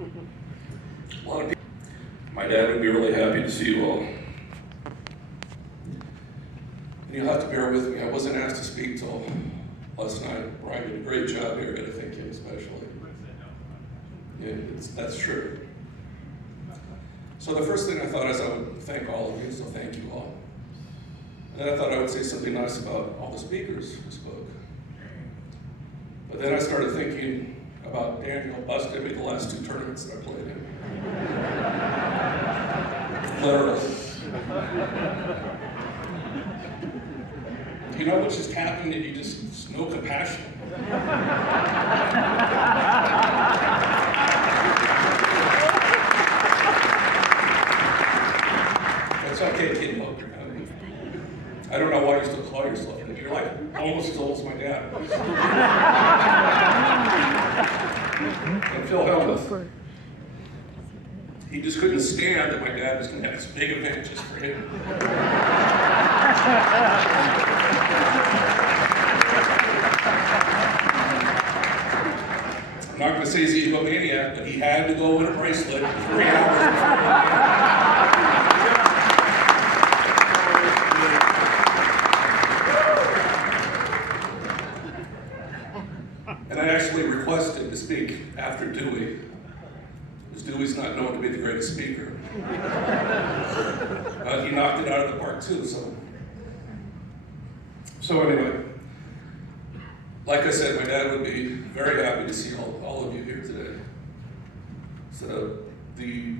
A lot of people. My dad would be really happy to see you all. And you'll have to bear with me, I wasn't asked to speak till last night. Brian did a great job here, and I thank him especially. Yeah, that's true. So the first thing I thought is I would thank all of you, so thank you all. And then I thought I would say something nice about all the speakers who spoke. But then I started thinking about Daniel busted me the last 2 tournaments that I played in. Literally. You know what's just happening and you just no compassion. It's okay, kid poker. I don't know why you still call yourself that. You're like almost as old as my dad. And Phil Helmuth. He just couldn't stand that my dad was going to have this big event just for him. I'm not going to say he's an egomaniac, but he had to go win a bracelet for 3 hours. And I actually requested to speak after Dewey, because Dewey's not known to be the greatest speaker. He knocked it out of the park too, so anyway, like I said, my dad would be very happy to see all of you here today. So the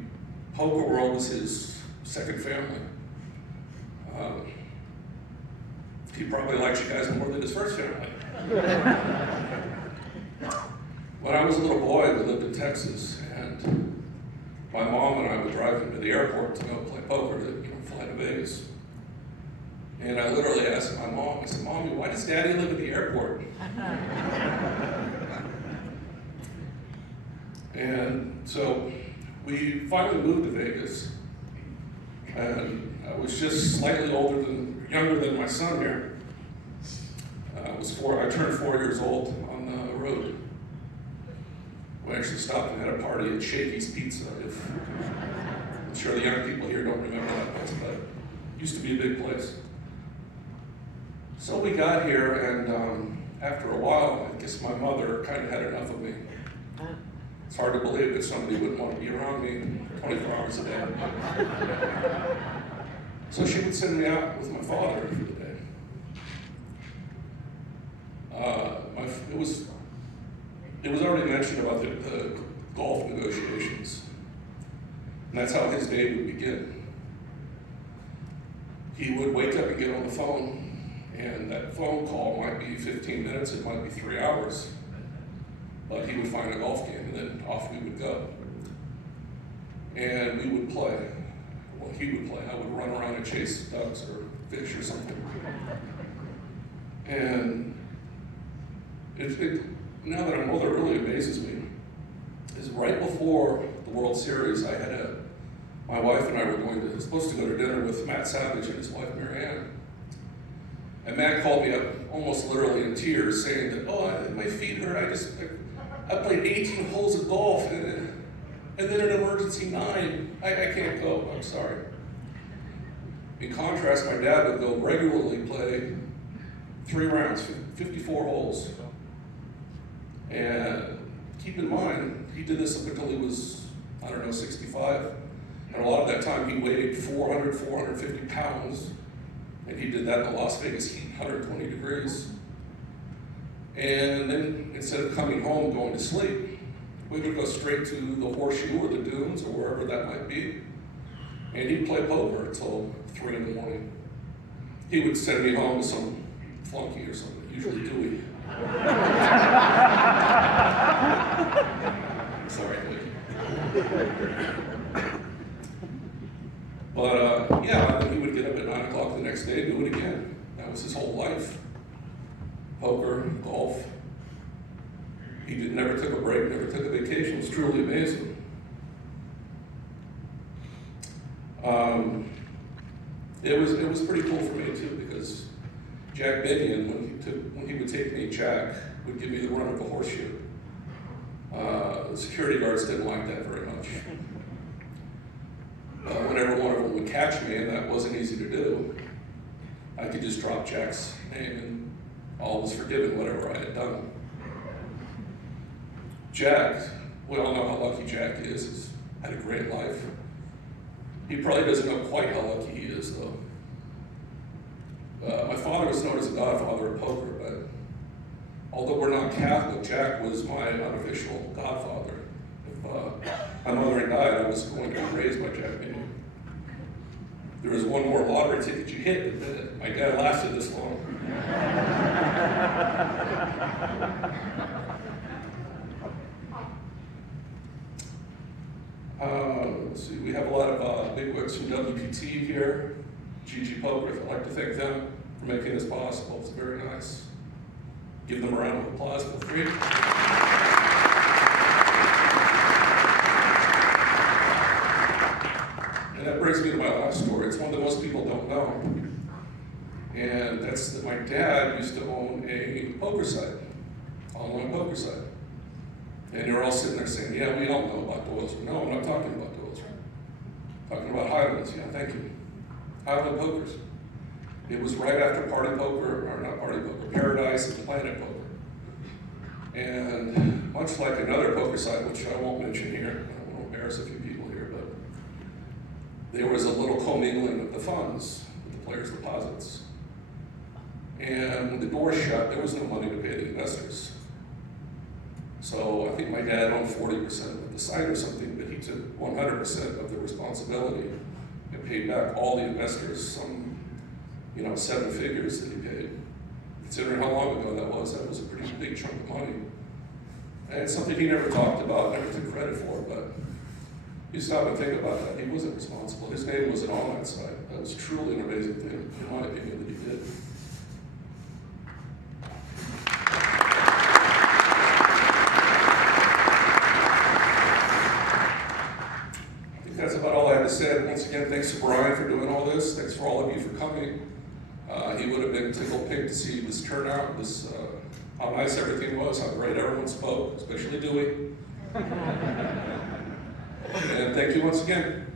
poker world was his second family. He probably likes you guys more than his first family. When I was a little boy, we lived in Texas, and my mom and I would drive him to the airport to go play poker to fly to Vegas. And I literally asked my mom, I said, "Mommy, why does Daddy live at the airport?" And so we finally moved to Vegas, and I was just slightly younger than my son here. I turned 4 years old on the road. We actually stopped and had a party at Shakey's Pizza. I'm sure the young people here don't remember that place, but it used to be a big place. So we got here, and after a while, I guess my mother kind of had enough of me. It's hard to believe that somebody wouldn't want to be around me 24 hours a day. So she would send me out with my father for the day. It was already mentioned about the golf negotiations, and that's how his day would begin. He would wake up and get on the phone, and that phone call might be 15 minutes, it might be 3 hours, but he would find a golf game, and then off we would go. And we would play. Well, he would play. I would run around and chase ducks or fish or something. And now that I'm older, it really amazes me. Is right before the World Series, my wife and I were supposed to go to dinner with Matt Savage and his wife Mary Ann. And Matt called me up almost literally in tears, saying that, my feet hurt. I played 18 holes of golf, and then an emergency 9. I can't go. I'm sorry. In contrast, my dad would go regularly play 3 rounds, 54 holes. And keep in mind, he did this up until he was, 65. And a lot of that time he weighed 450 pounds. And he did that in the Las Vegas heat, 120 degrees. And then instead of coming home, going to sleep, we would go straight to the Horseshoe or the Dunes or wherever that might be. And he'd play poker until 3 in the morning. He would send me home with some flunky or something, usually Dewey. Sorry, but then he would get up at 9 o'clock the next day and do it again. That was his whole life. Poker, golf. He never took a break, never took a vacation. It was truly amazing. It was pretty cool for me too, because Jack Binion, when he would take me, Jack would give me the run of the Horseshoe. The security guards didn't like that very much. Whenever one of them would catch me, and that wasn't easy to do, I could just drop Jack's name and all was forgiven, whatever I had done. Jack, we all know how lucky Jack is. He's had a great life. He probably doesn't know quite how lucky he is, though. My father was known as the godfather of poker, but although we're not Catholic, Jack was my unofficial godfather. If my mother had died, I was going to be raised by Jack Minnie. There was one more lottery ticket you hit that my dad lasted this long. Let's see, we have a lot of bigwigs from WPT here. GG Poker, I'd like to thank them for making this possible. It's very nice. Give them a round of applause for free. And that brings me to my last story. It's one that most people don't know. And that's that my dad used to own a poker site, online poker site. And they're all sitting there saying, yeah, we don't know about Doyle's. No, I'm not talking about Doyle's. I'm talking about Highlands. Yeah, thank you. Highland Pokers. It was right after Party Poker, or not Party Poker, Paradise and Planet Poker. And much like another poker site, which I won't mention here, I don't want to embarrass a few people here, but there was a little commingling of the funds with the players' deposits. And when the doors shut, there was no money to pay the investors. So I think my dad owned 40% of the site or something, but he took 100% of the responsibility and paid back all the investors some, 7 figures that he paid. Considering how long ago that was a pretty big chunk of money. And it's something he never talked about, never took credit for, but you stop and think about that. He wasn't responsible. His name wasn't on that site. That was truly an amazing thing, in my opinion, that he did. That's about all I have to say. Once again, thanks to Brian for doing all this. Thanks for all of you for coming. He would have been tickled pink to see this turnout, how nice everything was, how great everyone spoke, especially Dewey. And thank you once again.